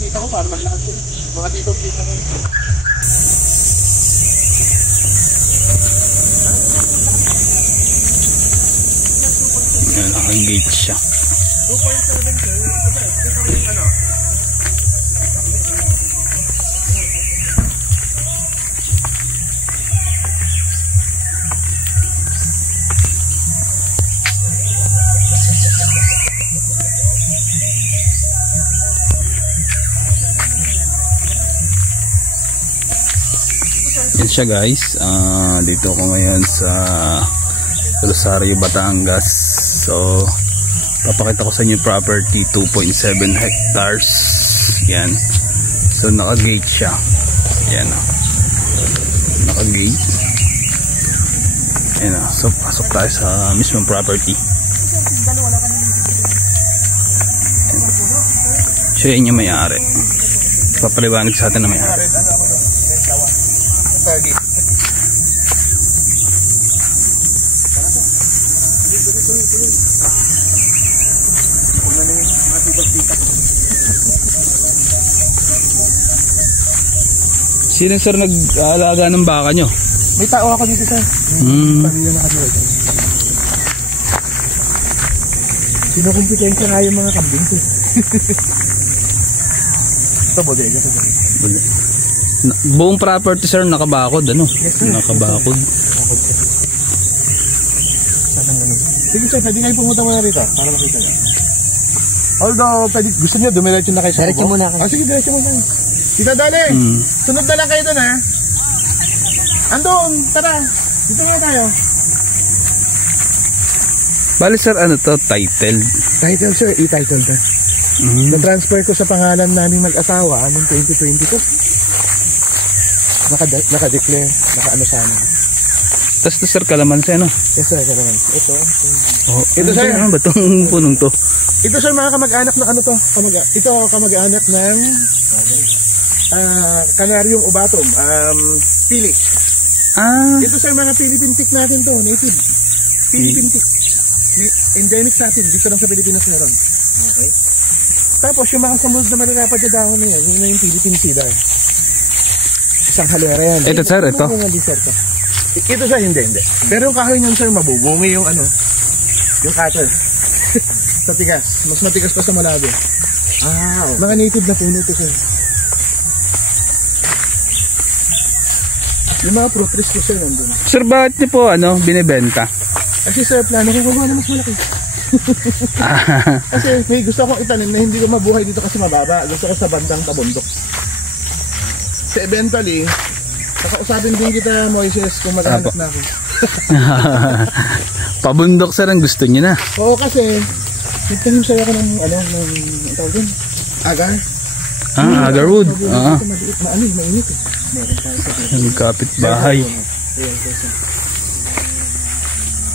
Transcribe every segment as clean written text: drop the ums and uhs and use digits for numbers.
kita ko para maglakad ko. Mga dito kita ko. Ayan, naka-gate siya. 2.7 sir. Ito yung ano. Yan siya guys, dito ko ngayon sa Rosario, Batangas. So papakita ko sa inyo property, 2.7 hectares. Yan. So naka-gate siya. Yan o. Naka-gate. Yan o. So pasok tayo sa mismong property. Siya yun yung may-ari. Papaliwanag sa atin na may-ari. Sino sir nag-aalaga ng baka nyo? May tao ako dito sir. Pamilya na kasi. Sinukumpitensya nga yung mga kambing ko. Ito bodega sa bodega. Buong property sir nakabakod ano? Yes, sir. Nakabakod. Sige sir, pwede kayo pumunta muna rito para makita nyo. Although, pwede, gusto nyo, dumiretso na kayo sa Diretso muna kayo. Sige, diretso muna. Tita Dali, sunod na lang kayo dun ha. Andun, tara. Dito nga tayo. Bali sir, ano to? Title? Title sir, e-title na. Na-transfer ko sa pangalan namin mag-asawa noong 2022. Naka-declare, naka-ano sana. Tapos to sir, kalamansi ano? Yes sir, kalaman. Ito. Oh, Ito sir. Ano ba itong punong to? Ito sir, mga kamag-anak ng ano to? Ito kamag-anak ng Kanaryong Ubatom. Pili. Ito sir, mga Philippine tick natin to, native. Philippine tick. Endemic sa atin, dito lang sa Pilipinas meron. Okay. Tapos yung mga sumunod na malalapad na dahon na yan, yun na yung Philippine cedar. Isang halera yan. Ito sir, ito. Ito sir, hindi. Pero yung kahoy niyan sir, mabubungi yung ano, yung cutter. Sa tigas. Mas matigas pa sa Malabi. Okay. Mga native na puno ito sir. Yung mga fruit trees ko sir nandun. Sir, bakit niyo po ano, binibenta? Kasi sir, plano ko kukuha na mas malaki. Kasi may gusto akong itanim na hindi ko mabuhay dito kasi mababa. Gusto ko sa bandang pabundok. So eventually, kakausapin din kita Moises kung maghanap na ako. Pabundok sir ang gusto niyo na. Oo kasi, nagtanim sa'yo ako ng ano, ng tawag din? Agar? Agarwood. Maliit, mainit eh. Meron tayo sa Kapit bahay.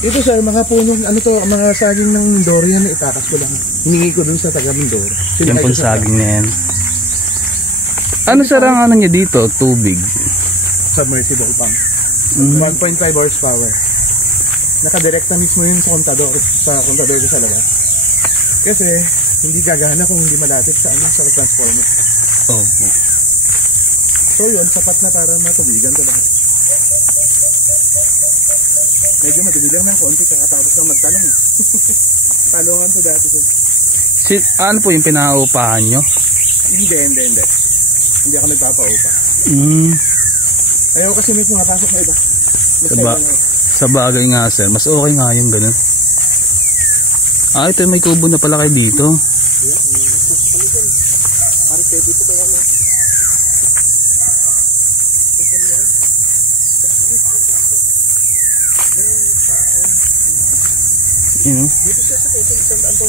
Ito sir, mga punong ano to, mga saging ng Mindoro yan, itakas ko lang. Hiningi ko dun sa taga Mindoro. Yan pong saging na yan. Ano sir ang ano niya dito? Tubig? Submersible pump. 1.5 horsepower. Nakadirekta mismo yun sa kontador ko sa labas. Kasi hindi gagana kung hindi malapit sa ano, sa transformer. Opo. So yun, sapat na para matubigan ko lahat. Medyo madumi lang ng konti kakatapos ng magtalong. Talungan to dati sir. Ano po yung pinaupahan nyo? Hindi. Hindi ako nagpapaupa. Ayaw kasi may pumapasok na iba. Sa bagay nga sir, mas okay nga yung ganun. Ito may kubo na pala kayo dito.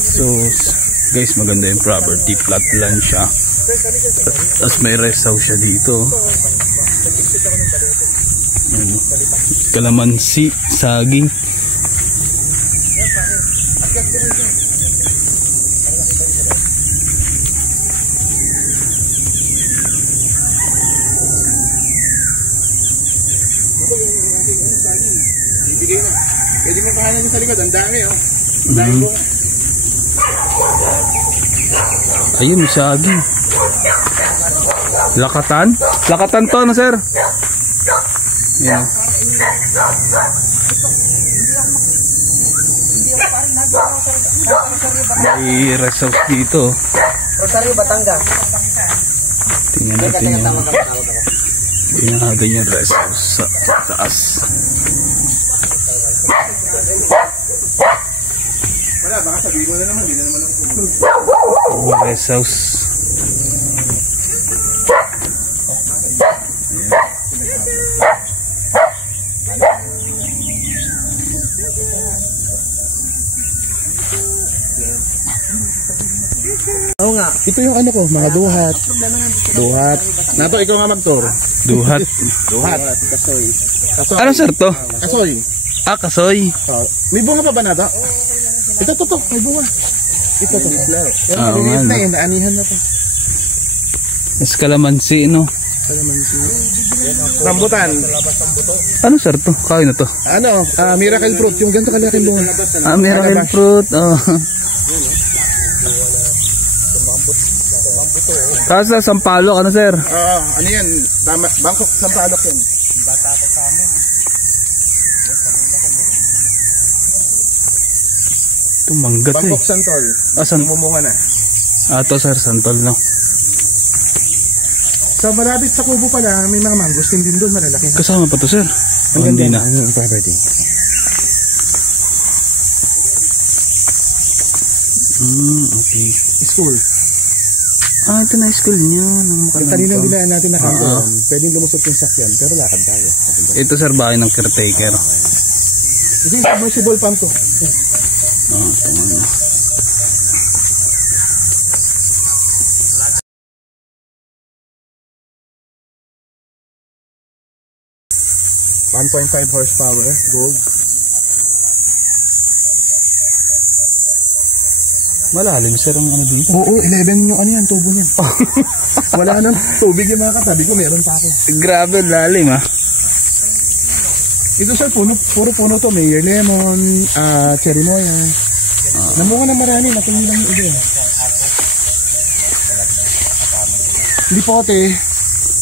So guys, maganda yung property, flat land siya. Tapos may rest house siya dito. Kalamansi, saging. Ibigay na. Pwede mo pahanan yung sa likod, ang dami oh. Ang dami mo. Ayun, may saging. Lakatan? Lakatan to, ano sir? Yan. May rest house dito. Rosario, Batangas. Tingnan natin yung binahagan yung rest house sa taas. Wala, baka sabihin mo na naman, hindi na naman ako pumunta. Rest house. Oo nga. Ito yung ano ko, mga duhat. Duhat. Nato, ikaw nga mag-tour. Duhat. Duhat. Kasoy. Kasoy. Ano sir to? Kasoy. Ah, kasoy. May bunga pa ba nato? Ito to, may bunga. Ito to. Oo nga, na no? yun, naanihan na to. Mas kalamansi, no? Kalamansi. Rambutan. Ano sir to? Kain na to. Ano, miracle fruit. Yung ganito kalaking bunga. Ah, miracle fruit. Oh. Tapos sa Sampaloc, ano sir? Ano yan? Bangkok, Sampaloc yan. Bata ko sa amin. Ito mangga to Bangkok eh. Santol. Mumunga na. Ah, to sir, Santol, no? Sa malapit sa Kubo pala, may mga mangosteen din doon, malalaki na. Kasama pa to sir? Ang Oh, hindi na. Ang property. Okay. School. Ah, ito na school niya. Yung kanina dinaan natin na kanto, pwedeng lumusot yung sakyan, pero lakad tayo. Ito sir, bahay ng caretaker. Kasi submersible pump to. Ah, ito nga. 1.5 horsepower, gold. Malalim sir ang ano dito. Oo, 11 yung ano yan, tubo niyan. Wala nang tubig yung mga katabi ko, meron pa ako. Grabe, lalim ah. Ito sir, puro puno to. Mayor lemon, cherry moya. Namunga na marami, natingin lang yung iba.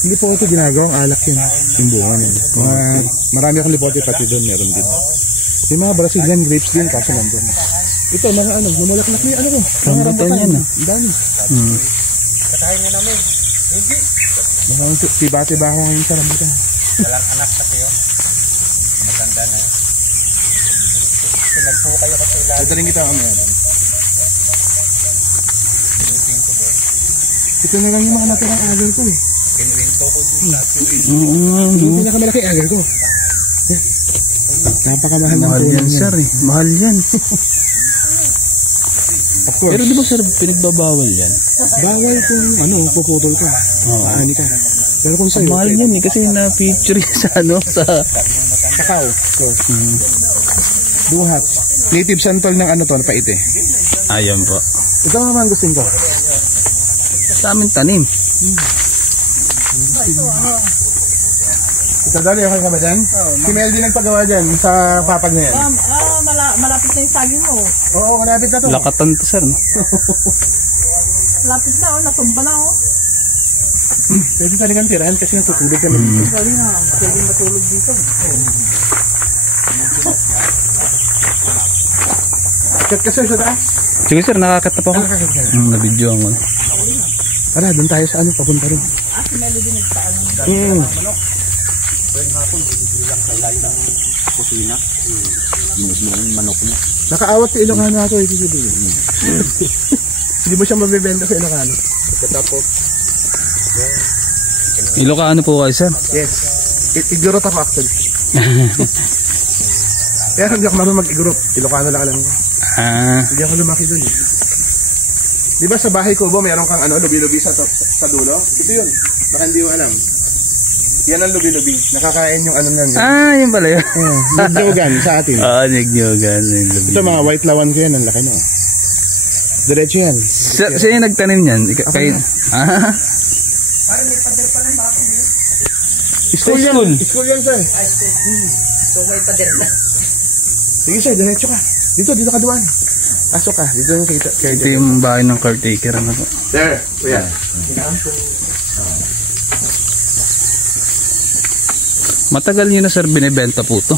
Lipote ginagawang alak yun. Yung bunga niya. Marami akong lipote, pati doon meron din. Yung mga Brazilian grapes din, kaso nandun. Ito, mga ano, namulaklak na yung ano ko. Rambutan yan ah. Ang dami. Katahin na namin. Hindi. Tiba-tiba ako ngayon sa rambutan. Dalang anak kasi yun. Matanda na yun. Sinagpo kayo kasi ilan. Dadaling kita kami yan. Ito na lang yung mga natirang agal ko eh. Pinwinto ko dun last week. Yung pinakamalaki agal ko. Napakamahal ng Mahal tulong yan sir eh. Mahal yan. Of course. Pero di ba sir, pinagbabawal yan? Bawal kung ano, puputol ka. Paani ka. Pero kung sa'yo, Mahal yan eh, kasi na-feature sa ano, sa... kakao. So, duhat. Native santol ng ano to, paite. Ayan po. Ito nga mangustin ko. Sa amin tanim. Ito dali, okay ka ba dyan? Si Mel din nagpagawa dyan sa papag na yan. Malapit na yung saging mo. Oo, malapit na to. Lakatan to sir, no? Malapit na, natumba na. Pwede talagang tirahan kasi natutulog ka na. Sorry na, pwede matulog dito. Chat ka sir sa taas? Sige sir, nakakat na po ako. Nakakit ka. Nabidyo ako. Tara, doon tayo sa ano, papunta rin. Si Melody nagpaano. Tuwing hapon, bibilang sa layo ng kusina. Yung manok niya. Nakaawat sa Ilocano ako, hindi mo siya mabibenta sa Ilocano. Pagkatapos, Ilocano po kayo sir? Yes. Igurot ako actually. Kaya hindi ako marunong mag-igurot. Ilocano lang alam ko. Hindi ako lumaki dun eh. Di ba sa bahay ko, meron kang ano, lubi-lubi sa dulo? Ito yun. Baka hindi mo alam. Yan ang lubi-lubi. Nakakain yung ano yan. Yun pala yun. Nigyogan sa atin. Nigyogan. Ito mga white lawan ko yan. Ang laki no. Diretso yan. Sino yung nagtanim yan? Kayo? Parang may pader pa lang ba ako dito? School yan. School yan sir. So may pader na. Sige sir, diretso ka. Dito ka duwan. Pasok ka, dito yung kita. Ito yung bahay ng caretaker. Ano po? There, kuya. Matagal nyo na sir binibenta po to?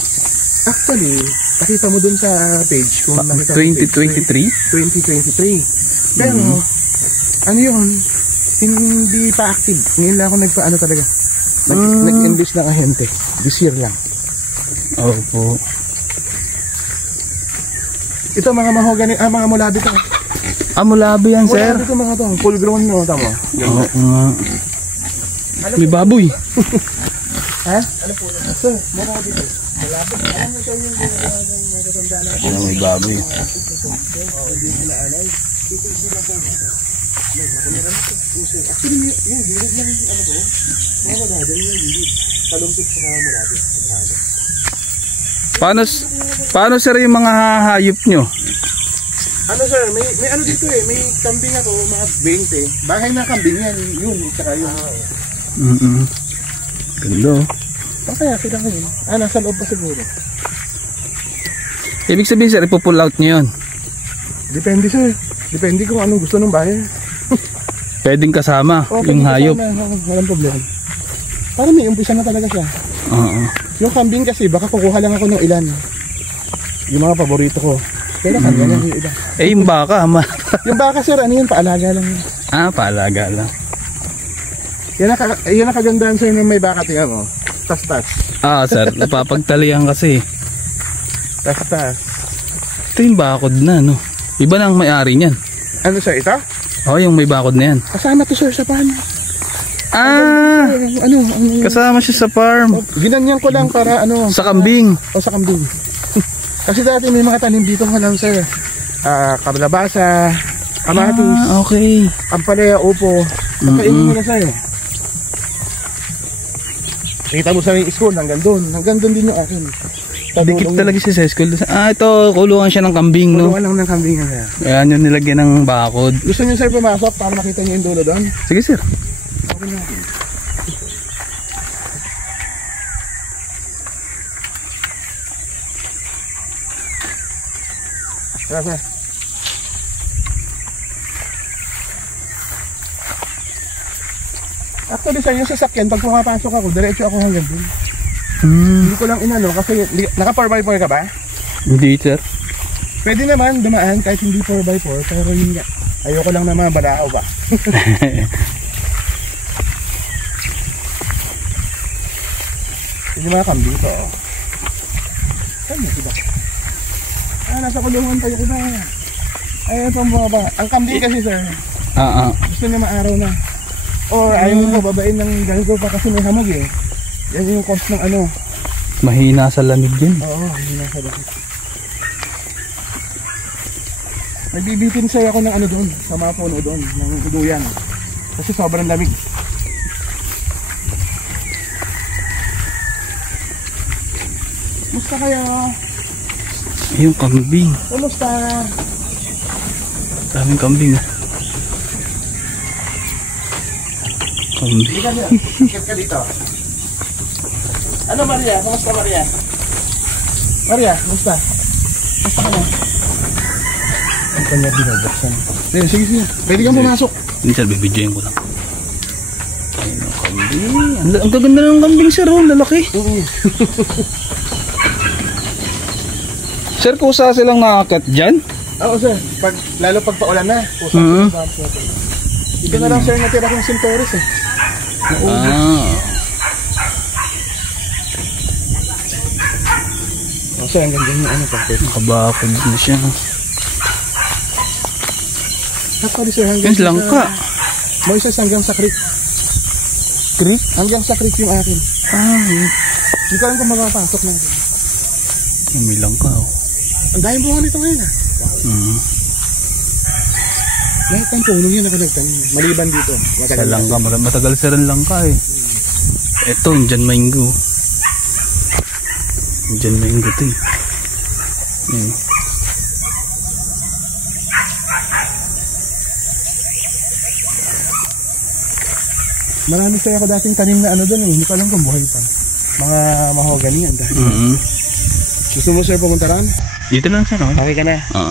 Actually, nakita mo dun sa page kung nakita mo 2023? 2023. Pero, ano yun, hindi pa active. Ngayon lang ako nagpaano talaga. Nag-invest ng ahente. This year lang. Opo. Ito mga mahogany, mga mulabi to. Mulabi yan sir? Mulabi to mga to. Full grown no, tama. Oo nga. May baboy. Ha? Ano po? Sir, mulabi to. Mulabi. Ano mo siya yung matanda na? Ano may baboy. Actually, yung gilid lang yung ano ko. Mga mulabi yung gilid. Talumpit sa mga mulabi. Paano sir yung mga hayop nyo? Ano sir, may ano dito eh, may kambing ako, mga 20. Bahay na kambing yan, yun, tsaka yun. Ganda oh. Kaya kita ko yun. Nasa loob pa siguro. Ibig sabihin sir, ipo-pull out nyo yun? Depende sir, depende kung anong gusto ng bahay. Pwedeng kasama yung hayop? Walang problema. Parang may umpisa na talaga siya. Oo. Yung kambing kasi, baka kukuha lang ako ng ilan. Yung mga paborito ko. Pero kanya lang yung iba. Yung baka, yung baka sir, ano yun? Paalaga lang yun. Paalaga lang. Yan ang kagandahan sir nung may baka, tingnan mo. Tas-tas. Sir, napapagtalian kasi. Tas-tas. Ito yung bakod na, no? Iba na ang may-ari niyan. Ano sir, ito? Yung may bakod na yan. Kasama to sir sa pan. Ano? Kasama siya sa farm. Ginanyan ko lang para ano. Sa kambing. Sa kambing. Kasi dati may mga tanim dito ka lang sir. Kablabasa, kamatis. Okay. Ampalaya, upo. Pagkainin mo na sir. Kita mo sa yung school, hanggang doon. Hanggang doon din yung akin. Dikit talaga siya sa school. Ito, kulungan siya ng kambing, no? Kulungan lang ng kambing. Ayan yung nilagyan ng bakod. Gusto niyo sir pumasok para makita niyo yung dulo doon? Sige sir. Okay na. Tara sir. Actually sir, yung sasakyan, pag pumapasok ako, diretso ako hanggang doon. Hindi ko lang inano kasi naka 4x4 ka ba? Hindi sir. Pwede naman dumaan kahit hindi 4x4 pero yun nga. Ayoko lang naman balakaw ba. Yung mga kambing ko. Saan yun diba? Nasa kulungan tayo ko na. Ayun itong baba. Ang kambing kasi sir. Gusto niya maaraw na. Or ayaw mo babain ng galgo pa kasi may hamog eh. Yan yung cost ng ano. Mahina sa lamig din. Oo, mahina sa lamig. Nagbibitin sa'yo ako ng ano doon, sa mga puno doon, ng uduyan. Kasi sobrang lamig. Musta kayo? Yung kambing. Kumusta? Daming kambing. Kambing. Ikit ka dito. Ano Maria? Kumusta Maria? Maria, kumusta? Kumusta ka na? Ang kanya binabuksan. Sige. Pwede kang pumasok. Hindi sir, bibidyoin ko lang. Ayun ang kambing. Ang gaganda ng kambing sir, lalaki. Sir, kusa silang nakakat dyan? Oo sir, lalo pag paulan na. Kusa ito na lang sir natira kong Centaurus eh. Sir, ang ganda yung ano pa. Nakabakod na siya. Actually sir, hanggang sa langka. Moises hanggang sa creek. Creek? Hanggang sa creek yung akin. Yun. Hindi ko lang kung makapasok natin. May langka oh. Ang dahil buwan nito ngayon ah. Lahat ng puno yun nakalagtan. Maliban dito. Sa langka, matagal sir ang langka eh. Ito, Indian mango. Indian mango ito eh. Ayan. Marami sa'yo ako dating tanim na ano doon eh. Hindi ko alam kung buhay pa. Mga mahogany yan dahil. Gusto mo sir pumunta rin? Dito lang sir, okay? Okay ka na? Oo.